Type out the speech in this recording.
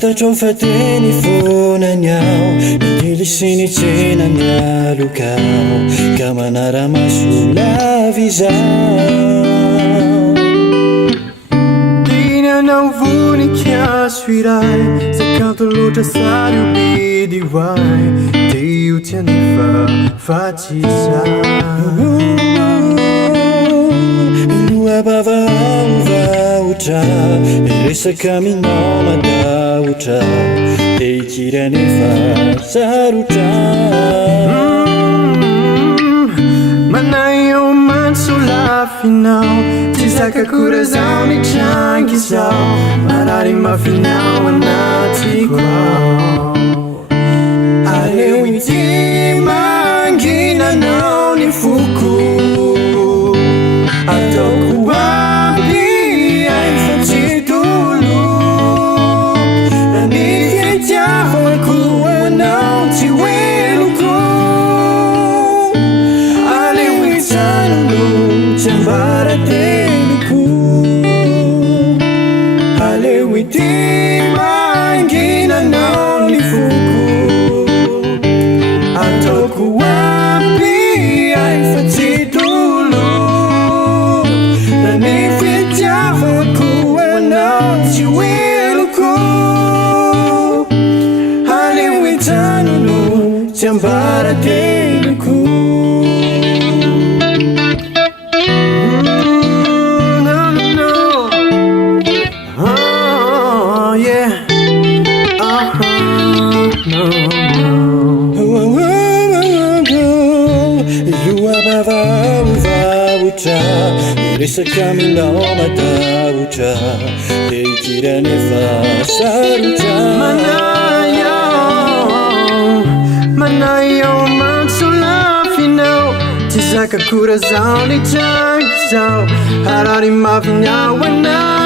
fantatro fa teny fonanyao nidilisiny tsenany alokao ka manara-maso lavizao dinanao voninkazo iray zakanto loatra sary obidy hoay de io tianefa fatisao bavaovaotra resaka minao madaotra de ikiranefa sarotra manay manso lafinao tsy zakakora zao ny trangy zao marary mafinao anatiko ao aleo ity manginanao ny foko ataoko aby ay fa tsy tolo na ny fitiavako anao tsy hoeloko aleo hijanonu tsy ambaratenoko aleo ity manginanao ny foko ataoko aby ay fa tsy tolo na fitiavako anao tsy hoeloko aleo hijanonu tsy ambaratenoko resaka minao madaotra de ikiranefa sarotra manayao manso lafinao tsy zakakora zao ny trangy zao harary mavinao anao